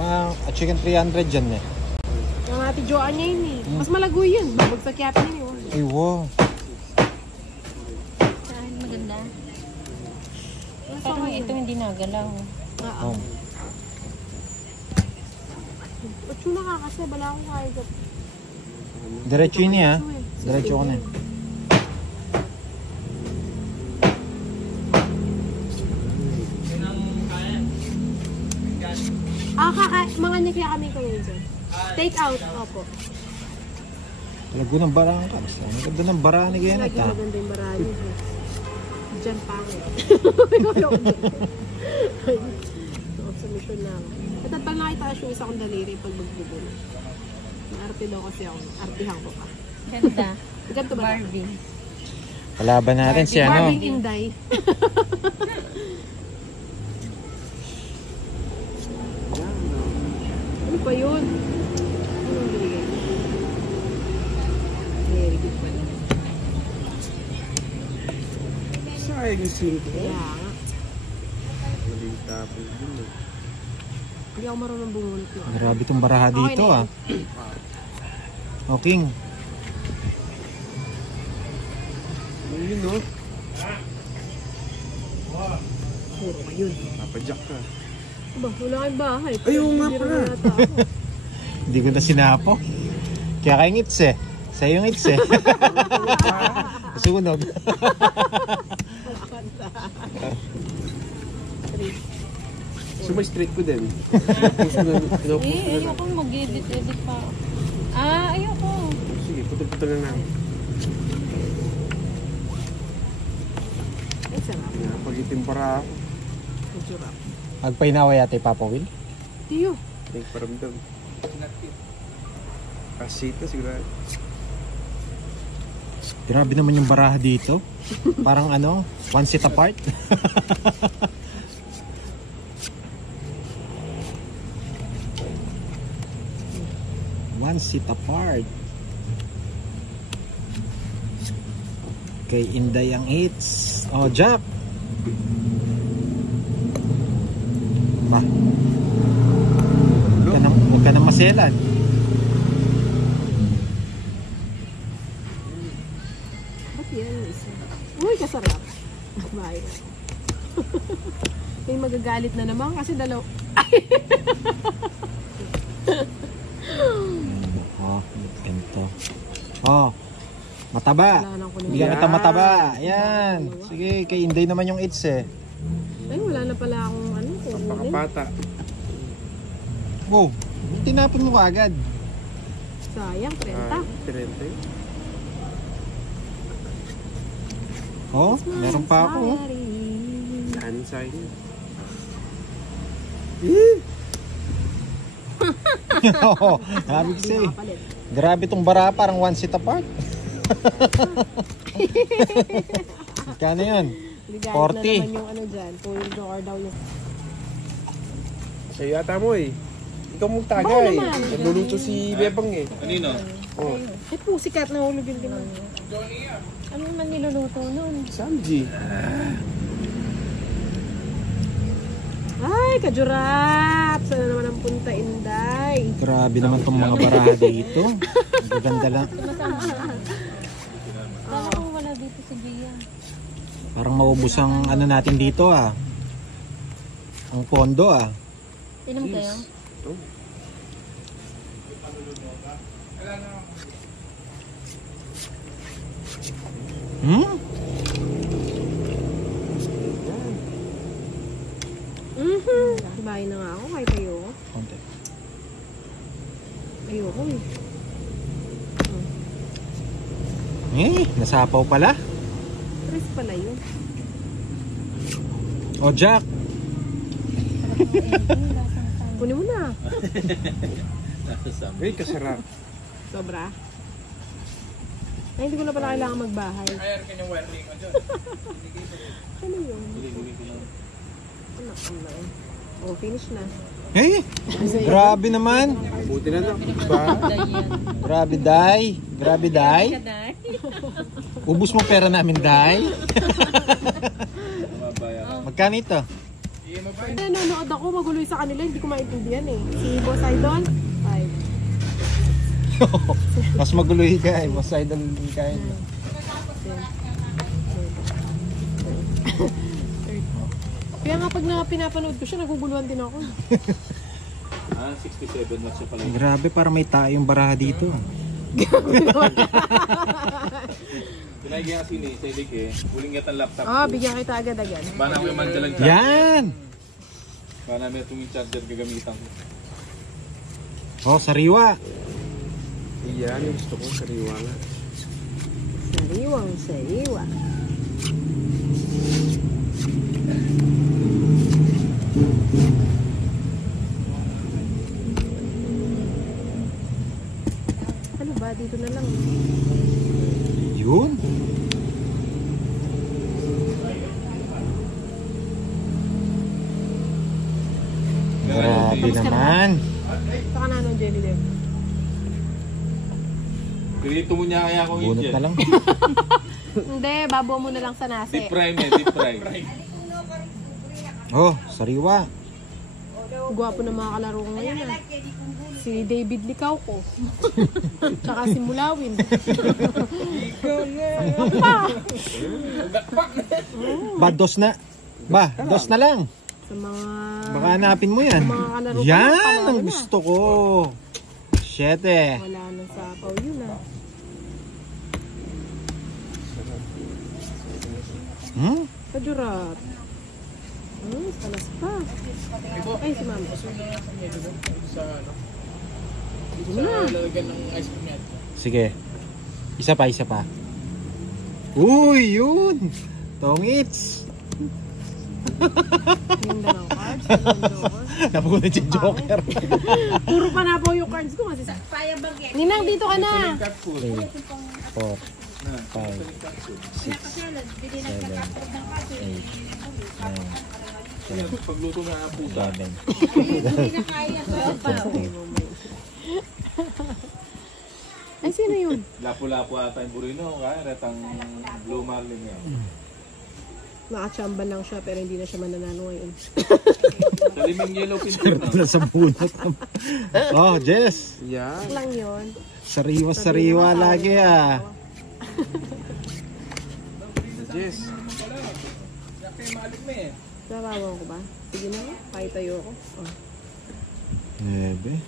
At chicken 300 dyan eh. Ang ate Joanne niya yun eh. Mas malago yun. Babagsak yapin yun eh. Ay, wow. Saan maganda? Pero ito hindi nagalaw. Oo. Tuna ka kasi, bala akong kaya. Diretso yun eh ha. Diretso ko na eh. Mga kaya kami ko ngayon dyan. Take out, opo. Lago ng barang ka. Ang ganda ng barang ni Kenneth ha. Maganda yung barani. Diyan pangit. Sa mission na ako. At pag nakita siya yung isa kong daliri pag magbubul. Maarte daw kasi ako. Artihan ko pa. Ganda. Ganito ba? Barbie. Kalaban natin si ano. Barbie Inday. Ano pa yun? Very good pala. Sayang yung sink. Kaya nga. Maling tapos din eh. Hindi ako marunong bumunot yun. Grabe itong baraha dito ah. Okay. Ayun no? Puro ka yun. Napadyak ka. Aba, wala kang bahay. Ayun nga pala. Hindi ko na sinapo. Kaya kayo ngits eh. Sa'yo ngits eh. Sunog. So may street ko din. Ayoko mag-edit pa. Ayoko. Sige, putol-putol na namin. Ay, sarap. Pag-itim para ako. Ang sarap. Magpainawa yata Papa Will. Tiyo. Nagparamdam. Kasita sigurado. Grabe naman yung baraha dito. Parang ano, one seat apart. One seat apart. Kay Inday ang hits. Oh, Jack. Ma. Huwag ka na maselan. Ba't yan yung isa? Uy, kasarap. Bye. May magagalit na naman kasi dalaw. Oh, ganito. Oh, mataba. Bigyan kita mataba. Ayan. Sige, kay Inday naman yung hits eh. Ay, wala na pala akong ano. Pakapata. Wow, tinapon mo kaagad. Sayang, 30. 30. Oh, meron pa ako. Oh. Saan sa'yo? Oh, sabi ko sa'yo. Grabe tong bara, parang one seat apart. Kano yun? 40. Na naman yung ano dyan, pulling door daw yung... Sa'yo yata mo eh. Ikaw mong tagay. Nagluluto si Bebang eh. Kanino? Oh. Eh po, sikat na hulog yung gano'n. Ano naman niluluto nun? Samji. Ay, kajurap! Saan naman ang punta, Inday? Grabe naman tong mga baraha dito. Ang ganda lang. Kala ko wala dito si Gia. Parang maubos ang ano natin dito ah. Ang pondo ah. Inom kayo? Hmm? Bahay na nga ako, kahit ayoko. Konti. Ayoko eh. Nasapaw pala. Stress pala yun. Oh, Jack. Kunin mo na. Ay, kasarap. Sobra. Ay, hindi ko na pala kailangan magbahay. Ayan, kanyang wiring ko dyan. Ano yun? Ano ba? Oh, finish na. Grabe naman. Buti na lang. Ba? Grabe, Day. Grabe, Day. Ubus mo pera namin, Day. Magkano ito? Hindi, nanonood ako, maguloy sa kanila, hindi ko maintindihan eh. Si Boss Idol, 5. Mas maguloy ka eh. Mas idol ka eh. Kaya nga pag pinapanood ko siya, naguguluhan din ako. 67 na siya pala. Grabe, para may tayong baraha dito. Pinagyan kasi ni Sedik eh. Huling yata laptop Ah, bigyan kita agad-agad. Bana may mandalang charger. Yan! Bana may itong charger gagamitan ko. Oh, sariwa. Iyan yung gusto ko, sariwa nga. Sariwa. Ano ba? Dito na lang. Yun. Grabe naman. Saka na anong jelly there. Pinito mo niya kaya akong Bunot Indian. na lang. Hindi, babo mo na lang sa nasi. Deep fry niya, deep fry. Oh, sariwa. Gwapo ng mga kalaro ko ngayon ah. Si David Licao ko. Tsaka si Mulawin. Ba, dos na. Ba, dos na lang. Sa mga... Baka hanapin mo yan. Mga kalaro ko, Yan panalo ang na. gusto ko. Siyete. Wala nang sapaw yun ah. Hmm? Kajurat. Salas pa. Ay, si Mama. Sige na. Sige. Isa pa. Uy, yun. Tongits. Yung dalang cards. Yung joker. Napukunod si Joker. Puro pa na po yung cards ko. Kasi Ninang, dito ka na. 3, 4, 5, 6, 7, 8, 9, Pagluto na ang pusa. 11. Ay, sino yun? Lapu-lapu ata yung burino. Kaya retang blue marlin yan. Nakachamba lang siya pero hindi na siya mananalo ngayon. Sa liming yellow pinto na. Wala sa bunot. Oh, Jess. Yan. Lang yun. Sariwa lagi ah. Yes. Narawan ko ba? Sige na, kahit tayo ako. Oh. 9.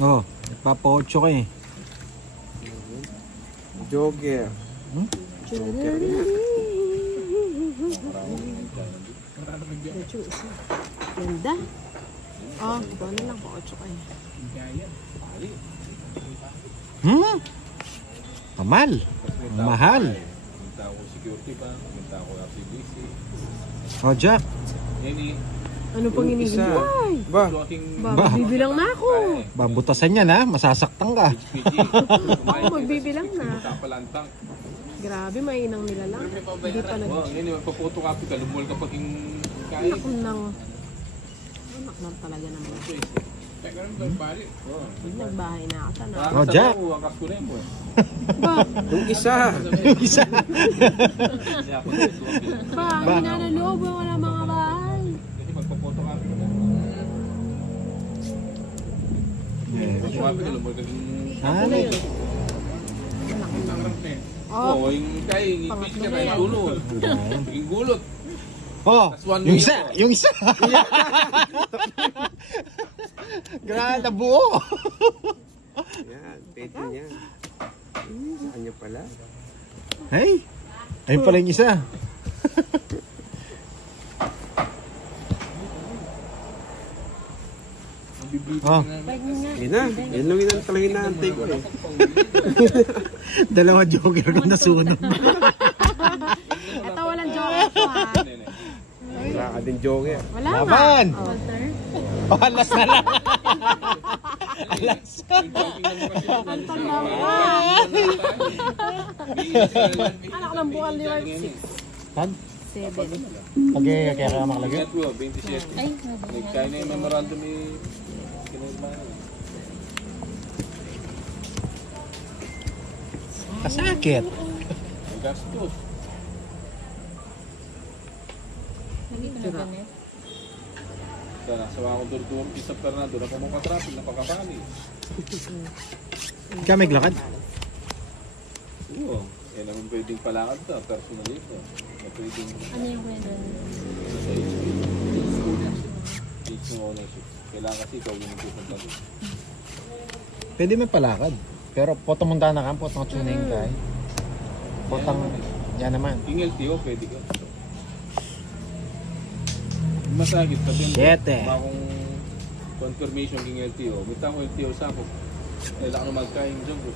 Oh, nagpapa-8 ka eh. Joker. Ganda. Oh, ito na lang. Pa-8 ka eh. Kamal. Mahal. Minta ako security pa. Minta ako RCBC. Oh, Jack. Yan eh. Ano pang hinihintay? Ba? Ito aking Ba, magbibilang na ako. Babutasan yan ha. Masasaktan ka. HPG. Ako magbibilang na. Tapalantang. Grabe, mainang nila lang. Hindi pa nag... Oh, yun yung magpapotokapi ka. Lumul ka pag yung kain. Anak nang... Anak nang talaga naman. Nagbahay na ako sana. Oh, Jack. Wakas ko rin mo. Ba, Yung isa. Isa. ba, hinanaloob. Wala mga bahay. Kasi magpapotokapi ka. Magpapotokapi ka. Lumul ka yung... Ano yun? Oh, yung kain. Ipit ka na yung tulog. Yung gulot. Oh, yung isa. Grabe, buo. Yan, pwede niya. Sa kanya pala. Hey, ayun pala yung isa. Oh, Yan na. Yan lang yung talaga inaantay ko eh. dalawa joker ko nasunod. Ito walang joker ko ha. Wala ka din Joker. Wala nga. Laban. Oh. Oh, alas na lang. Alas. Anton lang. Anak ng buwan ni Ward 6. Han? 7. Okay, kaya makalagay. Net bro, 27. Ay, Nagkain na yung memorandum ni Kinulman. Kasakit. Gastos. Hindi na ganit. Tara, sawa akong durduwang isa Fernando na kumong katrapin, napakapali. Ikaw may lakad. Oo. Eh naman pwedeng palakad ka, personal ito. Na pwedeng Ano yung kwento? sa HP. Age ng ownership. Kailangan kasi ikaw yung pupunta doon. Pwede may palakad. Pero potong munta na ka, potong tuning ka eh. Potong, yan naman. Yung LTO, pwede ka. Masagit pa din. Siyete. Bakong confirmation ng LTO. Bita ko LTO sa ako. Kailangan ko magkain dyan ko.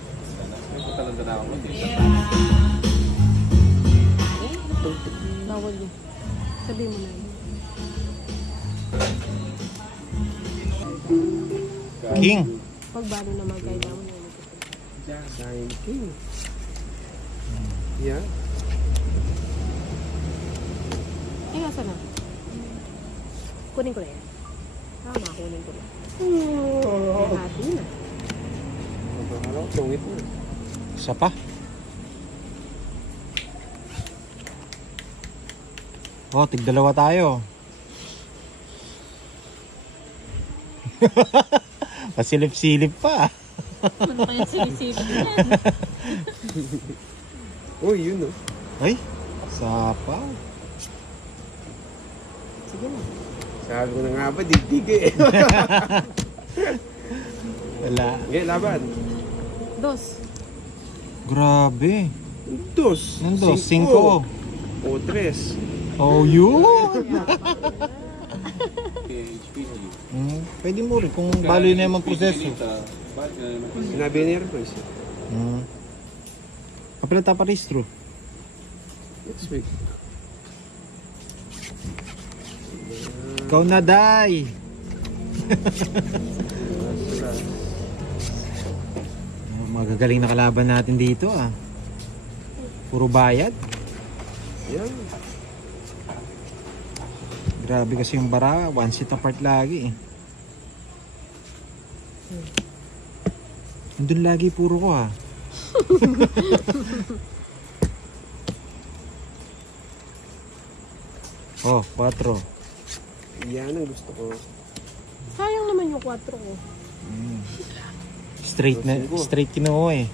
May patalanda na ako kasi. Bawal yun. Sabi mo na yun. King. Pag balo na mag-guide mo yun. Giant King. Yeah. Ay, asa na? Kunin ko na yan. Tama, kunin ko na. Hati na. Ano, tungit na. Isa pa. Oh, tig-dalawa tayo. Pasilip-silip pa. Ano kaya sinisip yan? Uy, yun oh. Ay, sapa. Sige na. Sabi ko na nga ba, digdig eh. Wala. Okay, laban. Dos. Grabe. Dos. Nando, 5. O, tres. Oh, yun. HPG. Pwede mo rin kung baloy na yung proseso. Bakit na naman? Sinabi ni Airpods. Kapila pa restro. Next week. Ikaw na, Day. Magagaling na kalaban natin dito ah. Puro bayad. Yan. Grabe kasi yung bara, one seat apart lagi eh. Nandun lagi puro ko ah. Oh, 4. Yan ang gusto ko. Sayang naman yung 4 ko. Straight kinuha eh.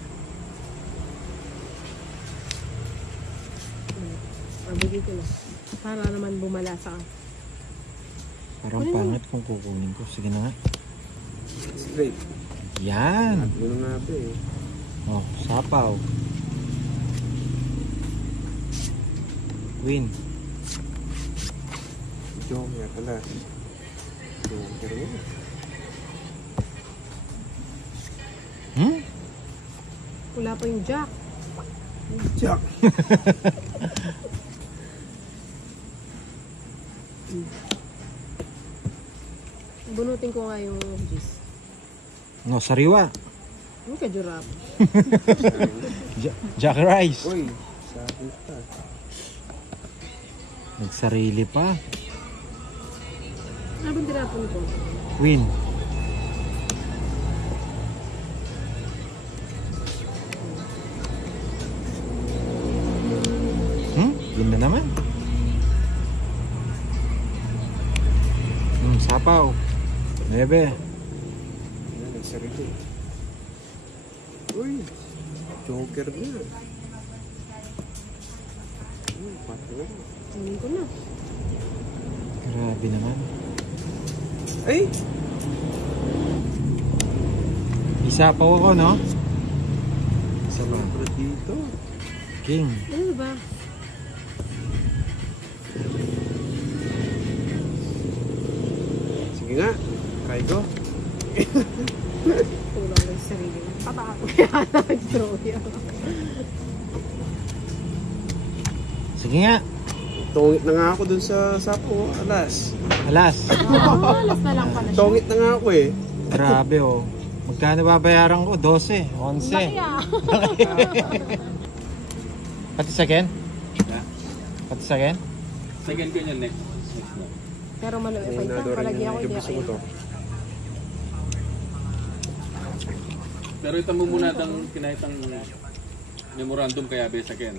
Mabigay ko na. Para naman bumala sa Parang pangit kung kukunin ko. Sige na nga. Straight. Yan. At mo nga ba eh. Oh, sapaw. Win. Joker pala. Joker mo. wala pa yung jack. Jack. Bunutin ko nga yung gis. No, sariwa. Yung kajurap. Jack Rice. Uy, sa akin pa. Nagsarili pa. Ano bang tinapon ko? Win. Yun na naman. Sapaw. 9. Yan, nagsarili. Uy, Joker na. Pati na. Sabihin ko na. Grabe naman. Ay! Isa pa ako, no? Isa pa. Sobra dito. King. Ano ba? Sige nga, try ko. Tulang lang sa sarili. Patako kaya nag-draw yan. Sige nga. Tungit na nga ako dun sa sapo, alas. Alas. Alas na lang pala siya. Tungit na nga ako eh. Grabe, oh. Magkano babayaran ko? 12, 11. Laki ah. Pati sa Ken? Ha? Pati sa Ken? Second ko niya next na. Pero maluwi pa ito. Nado rin Palagi ako yung hindi gusto ako ko to. yun. Pero ito mo muna itang kinahitang memorandum kaya be sa Ken.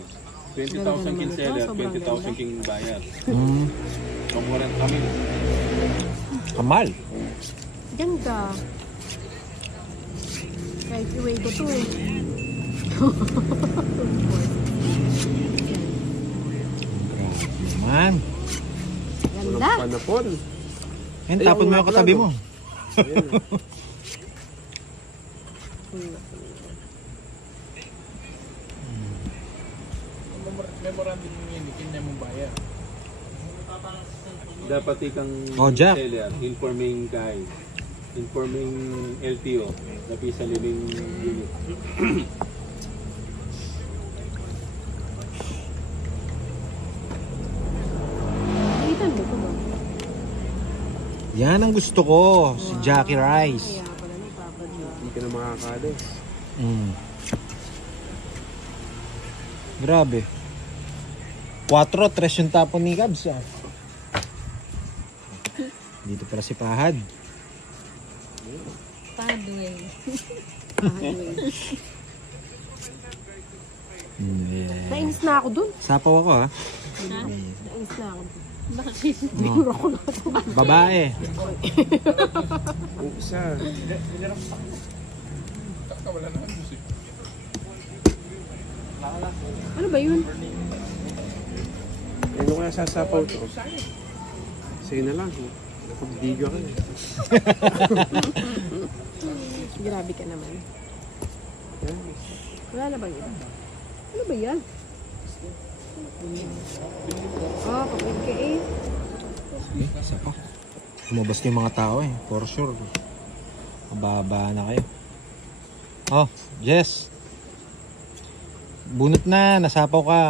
20,000 king seller, 20,000 king buyer. Hmm. Pamuran kami. Kamal. Ganda. Kahit iway ko to eh. Man. Ganda. Panapon. Ayun, tapon mo yung katabi mo. Ayan. Dapat ikang Oh, Jack. seller, informing guy, informing LTO, tapi sa living unit. Itan mo ko ba? Yan ang gusto ko. Si Jackie Rice. Kaya pala ni Papa John. Hindi ka na makakalis. Mm. Grabe. 4-3 yung tapon ni Cubs ah. Dito pala si Pahad. Padway. Yeah. Nainis na ako dun. Sapaw ako ha. Nainis na ako dun. Bakit? Babae. Ang isa. Ano ba yun? Ano kaya sasapaw to? Sa'yo na lang. Nakabdiga ka eh. Grabe ka naman. Wala na bang iba? Ano ba yan? Oh, kapag ka eh. Isa pa. Lumabas na yung mga tao eh. For sure. Mababa na kayo. Oh, Jess. Bunot na. Nasapaw ka.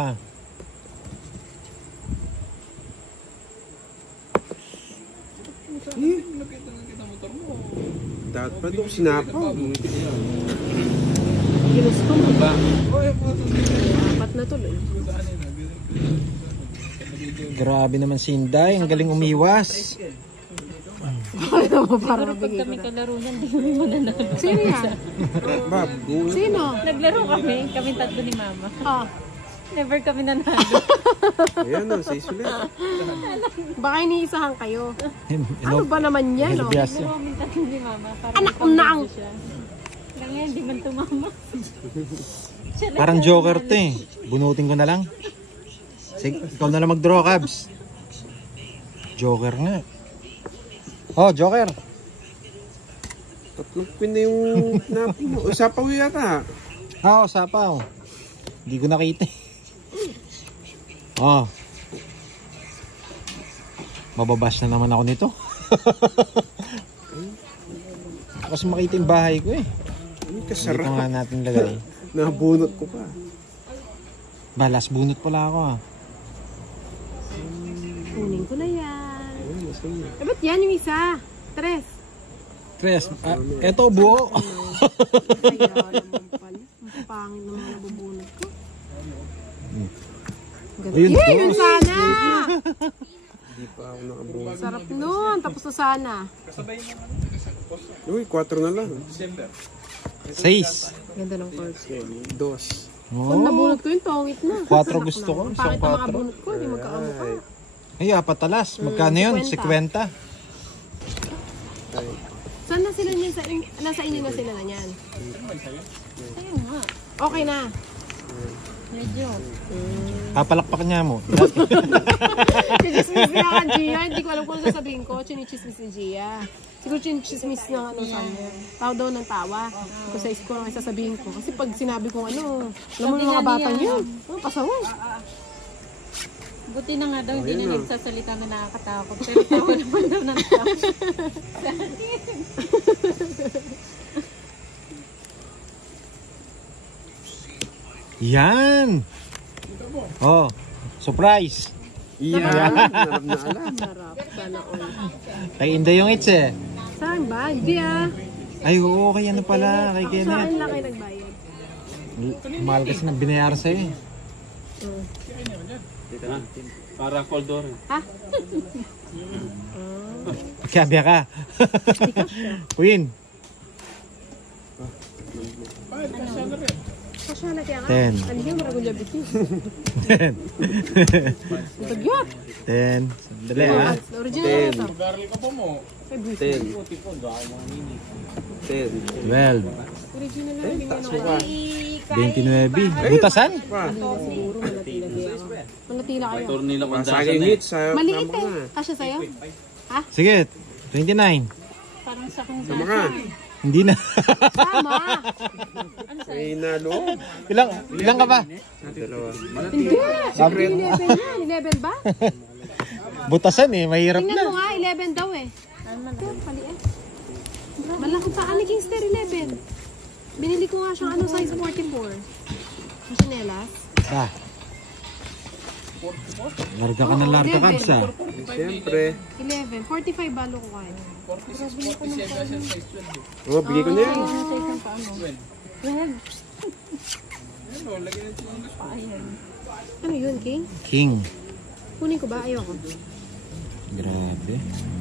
Dapat pa doon sinapaw. Ginusto mo ba? Apat na tuloy. Grabe naman si Inday. Ang galing umiwas. Ano mo para Pero pag mabigay ko kami na? kalaro yan, di kami mananalo. Sino yan? Bob, Sino? Naglaro kami tatlo ni Mama. Ah, Never kami nanalo. ayan o, sa isulit. baka iniisahan kayo. Ano ba naman yan, no? Helbias Naglaro kami tatlo ni Mama. Para Anak ko na ang... siya. Hanggang ngayon, di man tumama. Siya lang Parang siya Joker nanalo. to eh. Bunutin ko na lang. Sige, ikaw na lang mag-draw, Cubs. Joker nga. Oh, Joker. Tatlong pin na yung napo mo. O, sapaw yata. Oh, sapaw. Hindi ko nakita. Oh. Mababash na naman ako nito. Kasi makita yung bahay ko eh. Ay, Dito kasarap. nga natin lagay. Nabunot ko pa. Balas bunot pala ako ah. Kunin ko na yan. Ay, masaya. Eh, ba't yan yung isa? Tres. Tres. Ah, eto buo. Kaya naman pala. Ang pangit ng mga nabubunot ko. Ganda. Ayun, Yay, dos. yun sana! Hindi pa ako nakabunot. Sarap nun. Tapos na sana. Uy, 4 na lang. 6. Ganda ng cards. Dos. Kung Oh. nabunot ko yun, tongit na. 4 gusto ko. Ang Isang pangit ng mga 4. bunot ko, hindi magkakamukha. Ay, apat talas. Magkano yun? 50. Ay, Saan na sila niyan? Nasa inyo na sila na niyan? Ayun nga. Okay na. Medyo. Papalakpak niya mo. Chinichismis niya ka, Gia. Hindi ko alam kung ano sasabihin ko. Chinichismis ni Gia. Siguro chinichismis ng ano sa kanya. Tawa daw ng tawa. Kung sa isip ko lang sasabihin ko. Kasi pag sinabi ko ano, alam mo Sabi ng mga nga bata niya, niyo. Oh, pasaway. Buti na nga daw, hindi na nagsasalita na nakakatakot. Pero tawa naman daw ng tawa. Yan. Oh, surprise. Iyan. Alam na alam. Sarap. Sana all. Kay Inday yung hits eh. Saan ba? Hindi ah. Ay, oo, kay ano pala, kay Sa Kenneth. akin lang kayo nagbayad. Mahal kasi ng binayaran sa'yo eh. Para Coldor. Ha? Kaya ka. Queen. Kasya na kaya nga. 10. Ano yung maragulya biti? 10. Tagyot. 10. Sandali ha. Original na ito. Mag-aaral ka pa mo. 10. 12. Original na rin yan. 29. Butasan? Siguro malatila kaya ako. Malatila kayo. Tornila Pasagay yung hits. Maliit eh. Kasya sa'yo? Sige, 29. Parang sa kung Sama ka. Hindi na. Tama. May nalo. Ilang ka ba? Dalawa. Hindi. Sabi 11 yan. 11 ba? Butasan eh, mahirap Tingnan na. mo nga, 11 daw eh. Ito, paliit. Malaki pa. Ano Kingster 11? Binili ko nga siyang ano, size 44. Ang chinelas. Ah. Larga ka ng larga ka sa. Siyempre. 11. 45 balo ko kaya. Oh, bigay ko na yan. sa isang paano. Ano yun, King? King. Kunin ko ba? Ayoko. Grabe.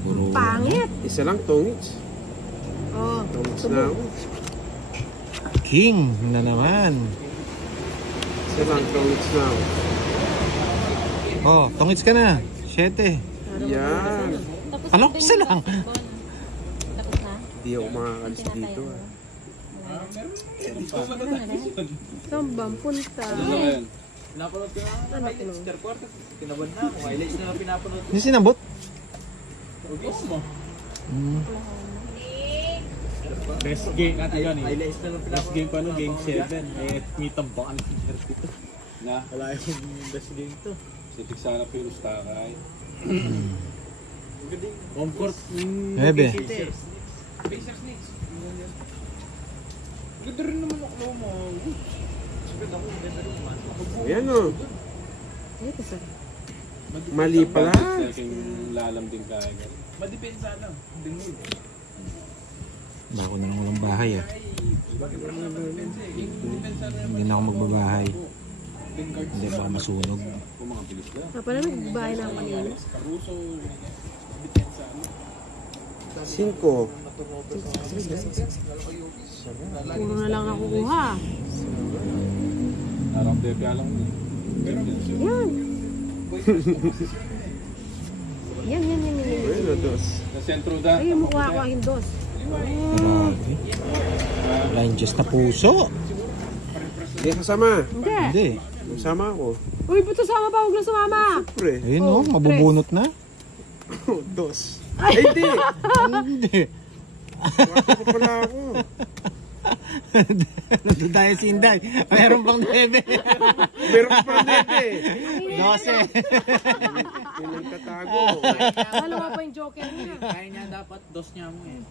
Puro. Pangit. Isa lang, tongits. Oh. Tongits na ako. King na naman. Isa lang, tongits na ako. Oh, tongits ka na. 7. Yan. Ano? Isa lang. Tapos na? Hindi ako makakalis dito. Saan ba ang punta? Napanood ko na. Ano ko? Star Quartet. Kinabad na ako. Highlights na pinapanood. Hindi sinabot? Yes mo. Best game natin yun eh. Best game pa no, game 7. Eh, may tambakan ng dito. Na. Wala yung best game to. Si Tiksana Pirus Takay. Home court. 9. Pacers next. Ganda rin naman ako mo. Ayan o. Ito sa. Mali pala. Lalam din kaya. Madepensa lang. Dingul. Bako na lang walang bahay ah. Hindi na ako magbabahay. Hindi baka masunog. Kung mga bilis na. Pala nagbahay na ako kanina. Caruso. 5. Puro na lang ako kuha. Narang bebe alam mo. Yan. Yan. Ayan o, dos. Sa sentro da. Ay, mukha ko ang dos. Grabe. Wala yung just na puso. Hindi kasama. Hindi. Hindi. Kasama ako. Uy, ba't sasama pa? Huwag lang sumama. Pre. Ayun oh, mabubunot na. Dos. Ay, hindi. Hindi. Wala ko pala ako. Dahil si Inday, mayroon pang 9. Meron ko pala nete. 12. Yung nagtatago. Dalawa pa yung joker niya. Kaya niya dapat dos niya mo eh.